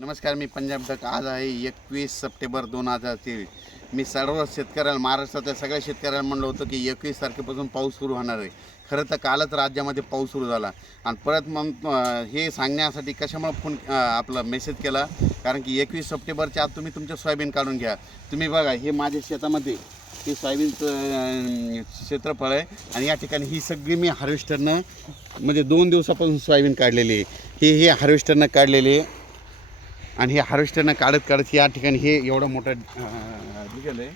नमस्कार मी पंजाब डक आज आहे एकवीस सप्टेंबर दोन हजार तेवीस मी सर्व शेतकऱ्यांना महाराष्ट्रातल्या सगळ्या शेतकऱ्यांना म्हणलं होतं की एकवीस तारखेपासून पाऊस सुरू होणार आहे खरं तर कालच राज्यामध्ये पाऊस सुरू झाला आणि परत मग हे सांगण्यासाठी कशामुळे फोन आपला मेसेज केला कारण की एकवीस सप्टेंबरच्या आत तुम्ही तुमचं सोयाबीन काढून घ्या तुम्ही बघा हे माझ्या शेतामध्ये हे सोयाबीनचं क्षेत्रफळ आहे आणि या ठिकाणी ही सगळी मी हार्वेस्टरनं म्हणजे दोन दिवसापासून सोयाबीन काढलेली आहे हे हे हार्वेस्टरनं काढलेली आहे आणि हे हार्वेस्टरनं काढत काढत या ठिकाणी हे एवढं मोठं निघालं आहे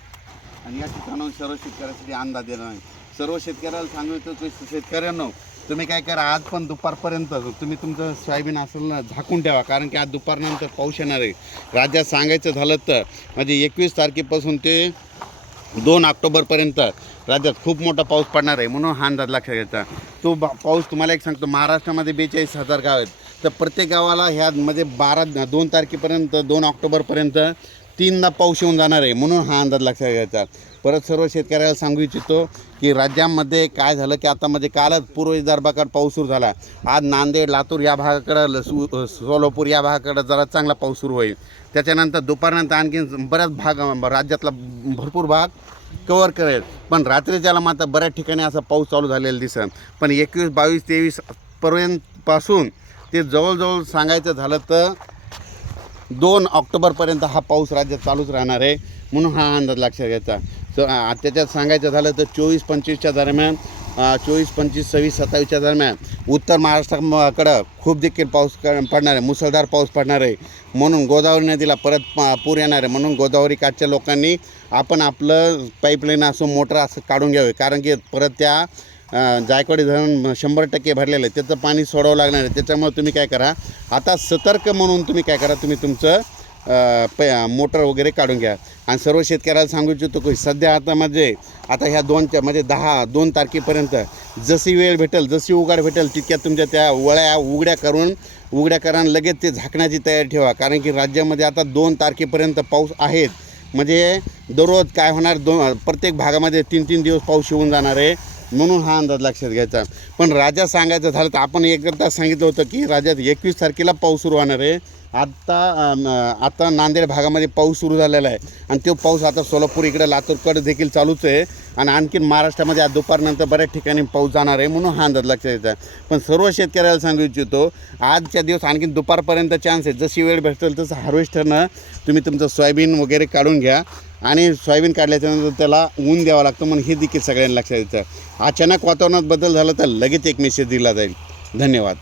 आणि या ठिकाणाहून सर्व शेतकऱ्यासाठी अंदाज दिला नाही सर्व शेतकऱ्याला सांगू इच्छितो की शेतकऱ्यांना तुम्ही काय करा आज पण दुपारपर्यंत तुम्ही तुमचं सोयाबीन असेल ना झाकून ठेवा कारण की आज दुपारनंतर पाऊस येणार आहे राज्यात सांगायचं झालं तर म्हणजे एकवीस तारखेपासून ते दोन ऑक्टोबरपर्यंत राज्यात खूप मोठा पाऊस पडणार आहे म्हणून हा अंदाज लक्षात घ्यायचा तो पाऊस तुम्हाला एक सांगतो महाराष्ट्रामध्ये बेचाळीस हजार गाव आहेत तर प्रत्येक गावाला ह्यामध्ये बारा दोन तारखेपर्यंत दोन ऑक्टोबरपर्यंत तीनदा पाऊस येऊन जाणार आहे म्हणून हा अंदाज लक्षात घ्यायचा परत सर्व शेतकऱ्याला सांगू इच्छितो की राज्यामध्ये काय झालं की आता म्हणजे कालच पूर्व विदर्भाकडे पाऊस सुरू झाला आज नांदेड लातूर या भागाकडं लसू सोलापूर या भागाकडं जरा चांगला पाऊस सुरू होईल त्याच्यानंतर दुपारनंतर आणखीन बऱ्याच भाग राज्यातला भरपूर भाग कवर करेल पण रात्रीच्याला मात्र बऱ्याच ठिकाणी असा पाऊस चालू झालेला दिसेल पण एकवीस बावीस तेवीस पर्यंतपासून ते जवळजवळ सांगायचं झालं तर दोन ऑक्टोबरपर्यंत हा पाऊस राज्यात चालूच राहणार आहे म्हणून हा अंदाज लक्षात घ्यायचा तर त्याच्यात सांगायचं झालं तर चोवीस पंचवीसच्या दरम्यान चोवीस पंचवीस सव्वीस सत्तावीसच्या दरम्यान उत्तर महाराष्ट्राकडं खूप देखील पाऊस पडणार आहे मुसळधार पाऊस पडणार आहे म्हणून गोदावरी नदीला परत पूर येणार आहे म्हणून गोदावरी काठच्या लोकांनी आपण आपलं पाईपलाईन असो मोटर असं काढून घ्यावे कारण की परत त्या जायकवाडी धरण शंभर टक्के भरलेलं आहे त्याचं पाणी सोडावं लागणार आहे त्याच्यामुळे तुम्ही काय करा आता सतर्क म्हणून तुम्ही काय करा तुम्ही तुमचं प मोटर वगैरे काढून घ्या आणि सर्व शेतकऱ्याला सांगू इच्छितो की सध्या आता म्हणजे आता ह्या दोनच्या म्हणजे दहा दोन तारखेपर्यंत जशी वेळ भेटेल जशी उघड भेटेल तितक्या तुमच्या त्या वळ्या उघड्या करून उघड्या करून लगेच ते झाकण्याची तयारी ठेवा कारण की राज्यामध्ये आता दोन तारखेपर्यंत पाऊस आहेत म्हणजे दररोज काय होणार दोन प्रत्येक भागामध्ये तीन तीन दिवस पाऊस येऊन जाणार आहे म्हणून हा अंदाज लक्षात घ्यायचा पण राजा सांगायचं झालं तर आपण एकदा सांगितलं होतं की राज्यात एकवीस तारखेला पाऊस सुरू होणार आहे आत्ता आता नांदेड भागामध्ये पाऊस सुरू झालेला आहे आणि तो पाऊस आता सोलापूर इकडे लातूरकडे देखील चालूच आहे आणि आणखीन महाराष्ट्रामध्ये आज दुपारनंतर बऱ्याच ठिकाणी पाऊस जाणार आहे म्हणून हा अंदाज लक्षात घ्यायचा पण सर्व शेतकऱ्याला सांगू इच्छितो आजच्या दिवस आणखीन दुपारपर्यंत चान्स आहे जशी वेळ भेटेल तसं हार्वेस्टरनं तुम्ही तुमचं सोयाबीन वगैरे काढून घ्या आणि सोयाबीन काढल्याच्यानंतर त्याला ऊन द्यावं लागतं म्हणून हे देखील सगळ्यांना लक्षात येतं अचानक वातावरणात बदल झाला तर लगेच एक मेसेज दिला जाईल धन्यवाद